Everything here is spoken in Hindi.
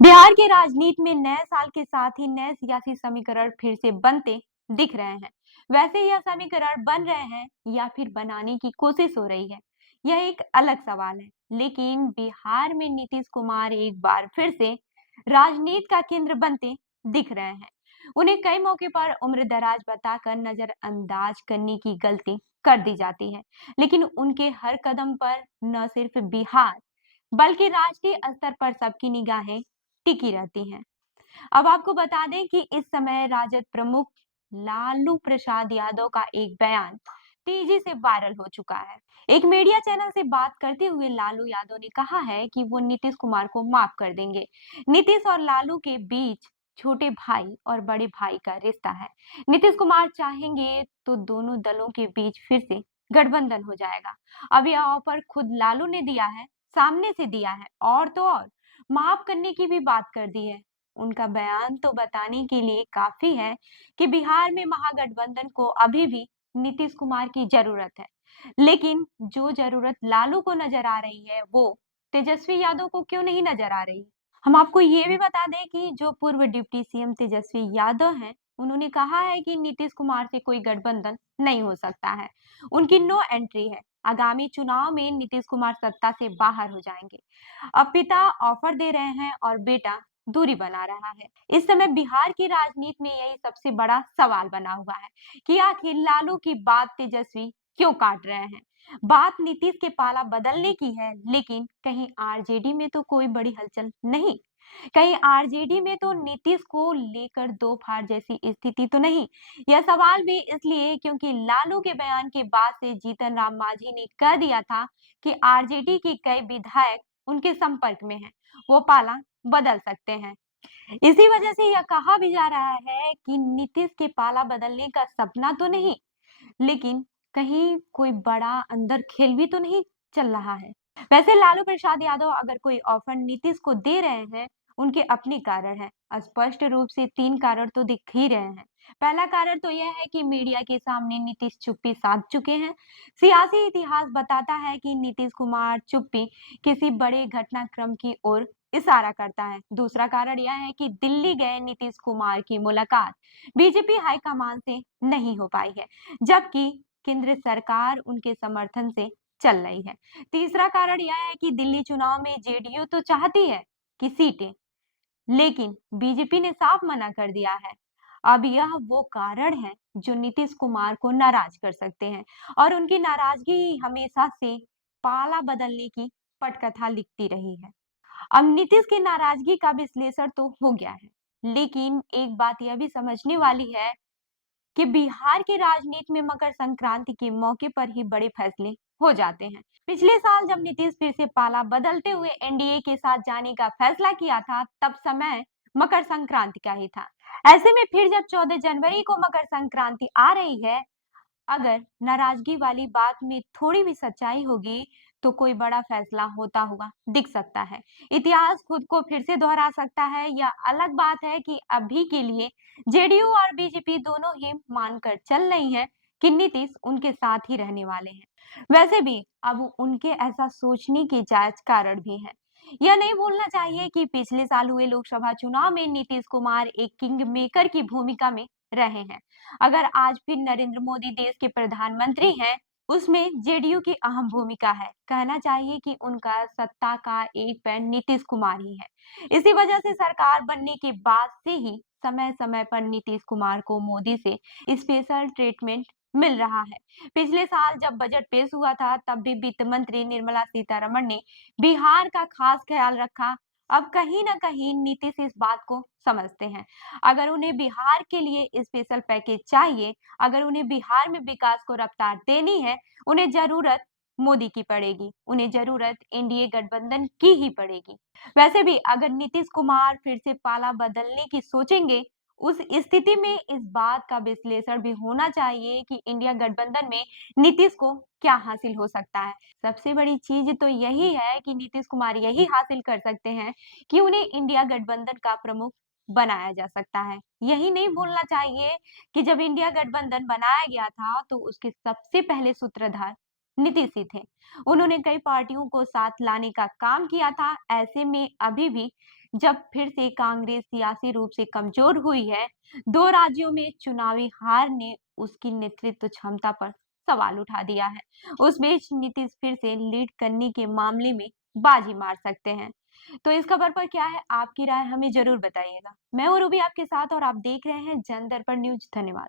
बिहार के राजनीति में नए साल के साथ ही नए सियासी समीकरण फिर से बनते दिख रहे हैं। वैसे यह समीकरण बन रहे हैं या फिर बनाने की कोशिश हो रही है, यह एक अलग सवाल है। लेकिन बिहार में नीतीश कुमार एक बार फिर से राजनीति का केंद्र बनते दिख रहे हैं। उन्हें कई मौके पर उम्रदराज बताकर नजरअंदाज करने की गलती कर दी जाती है, लेकिन उनके हर कदम पर न सिर्फ बिहार बल्कि राष्ट्रीय स्तर पर सबकी निगाहें टिकी रहती हैं। अब आपको बता दें कि इस समय राजद प्रमुख लालू प्रसाद यादव का एक बयान तेजी से वायरल हो चुका है। एक मीडिया चैनल से बात करते हुए लालू यादव ने कहा है कि वो नीतीश कुमार को माफ कर देंगे। नीतीश और लालू के बीच छोटे भाई और बड़े भाई का रिश्ता है। नीतीश कुमार चाहेंगे तो दोनों दलों के बीच फिर से गठबंधन हो जाएगा। अब यह ऑफर खुद लालू ने दिया है, सामने से दिया है, और तो और माफ करने की भी बात कर दी है। उनका बयान तो बताने के लिए काफी है कि बिहार में महागठबंधन को अभी भी नीतीश कुमार की जरूरत है, लेकिन जो जरूरत लालू को नजर आ रही है वो तेजस्वी यादव को क्यों नहीं नजर आ रही। हम आपको ये भी बता दें कि जो पूर्व डिप्टी सीएम तेजस्वी यादव हैं, उन्होंने कहा है कि नीतीश कुमार से कोई गठबंधन नहीं हो सकता है। उनकी नो एंट्री है। आगामी चुनाव में नीतीश कुमार सत्ता से बाहर हो जाएंगे। अब पिता ऑफर दे रहे हैं और बेटा दूरी बना रहा है। इस समय बिहार की राजनीति में यही सबसे बड़ा सवाल बना हुआ है कि आखिर लालू की बात तेजस्वी क्यों काट रहे हैं। बात नीतीश के पाला बदलने की है, लेकिन कहीं आरजेडी में तो कोई बड़ी हलचल नहीं। कहीं आरजेडी में तो नीतीश को लेकर दो फाड़ जैसी स्थिति तो नहीं। यह सवाल भी इसलिए क्योंकि लालू के बयान के बाद से जीतन राम मांझी ने कह दिया था कि आरजेडी के कई विधायक उनके संपर्क में हैं, वो पाला बदल सकते हैं। इसी वजह से यह कहा भी जा रहा है कि नीतीश के पाला बदलने का सपना तो नहीं, लेकिन कहीं कोई बड़ा अंदर खेल भी तो नहीं चल रहा है। वैसे लालू प्रसाद यादव अगर कोई ऑफर नीतीश को दे रहे हैं, उनके अपने कारण हैं। स्पष्ट रूप से 3 कारण तो दिख ही रहे हैं। पहला कारण तो यह है कि मीडिया के सामने नीतीश चुप्पी साध चुके हैं। सियासी इतिहास बताता है कि नीतीश कुमार चुप्पी किसी बड़े घटनाक्रम की ओर इशारा करता है। दूसरा कारण यह है कि दिल्ली गए नीतीश कुमार की मुलाकात बीजेपी हाईकमान से नहीं हो पाई है, जबकि केंद्र सरकार उनके समर्थन से चल रही है। तीसरा कारण यह है कि दिल्ली चुनाव में जेडीयू तो चाहती है कि सीटें, लेकिन बीजेपी ने साफ मना कर दिया है। अब यह वो कारण है जो नीतीश कुमार को नाराज कर सकते हैं, और उनकी नाराजगी हमेशा से पाला बदलने की पटकथा लिखती रही है। अब नीतीश की नाराजगी का विश्लेषण तो हो गया है, लेकिन एक बात यह भी समझने वाली है कि बिहार की राजनीति में मकर संक्रांति के मौके पर ही बड़े फैसले हो जाते हैं। पिछले साल जब नीतीश फिर से पाला बदलते हुए एनडीए के साथ जाने का फैसला किया था, तब समय मकर संक्रांति का ही था। ऐसे में फिर जब 14 जनवरी को मकर संक्रांति आ रही है, अगर नाराजगी वाली बात में थोड़ी भी सच्चाई होगी, तो कोई बड़ा फैसला होता हुआ दिख सकता है। इतिहास खुद को फिर से दोहरा सकता है। या अलग बात है कि अभी के लिए जेडीयू और बीजेपी दोनों ही मानकर चल रही हैं कि नीतीश उनके साथ ही रहने वाले हैं। वैसे भी अब उनके ऐसा सोचने के जायज कारण भी हैं। यह नहीं भूलना चाहिए कि पिछले साल हुए लोकसभा चुनाव में नीतीश कुमार एक किंग मेकर की भूमिका में रहे हैं। अगर आज फिर नरेंद्र मोदी देश के प्रधानमंत्री हैं, उसमें जेडीयू की अहम भूमिका है। कहना चाहिए कि उनका सत्ता का एक पैर नीतीश कुमार ही है। इसी वजह से सरकार बनने के बाद से ही समय-समय पर नीतीश कुमार को मोदी से स्पेशल ट्रीटमेंट मिल रहा है। पिछले साल जब बजट पेश हुआ था, तब भी वित्त मंत्री निर्मला सीतारमण ने बिहार का खास ख्याल रखा। अब कहीं न कहीं नीतीश इस बात को समझते हैं। अगर उन्हें बिहार के लिए स्पेशल पैकेज चाहिए, अगर उन्हें बिहार में विकास को रफ्तार देनी है, उन्हें जरूरत मोदी की पड़ेगी, उन्हें जरूरत एनडीए गठबंधन की ही पड़ेगी। वैसे भी अगर नीतीश कुमार फिर से पाला बदलने की सोचेंगे, उस स्थिति में इस बात का विश्लेषण भी होना चाहिए कि इंडिया गठबंधन में नीतीश को क्या हासिल हो सकता है। सबसे बड़ी चीज तो यही है कि नीतीश कुमार यही हासिल कर सकते हैं कि उन्हें इंडिया गठबंधन का प्रमुख बनाया जा सकता है। यही नहीं भूलना चाहिए कि जब इंडिया गठबंधन बनाया गया था, तो उसके सबसे पहले सूत्रधार नीतीश ही थे। उन्होंने कई पार्टियों को साथ लाने का काम किया था। ऐसे में अभी भी जब फिर से कांग्रेस सियासी रूप से कमजोर हुई है, 2 राज्यों में चुनावी हार ने उसकी नेतृत्व क्षमता पर सवाल उठा दिया है। उस बीच नीतीश फिर से लीड करने के मामले में बाजी मार सकते हैं। तो इस खबर पर क्या है आपकी राय हमें ज़रूर बताइएगा। मैं हूँ रूबी आपके साथ और आप देख रहे हैं जन दर्पण न्यूज़। धन्यवाद।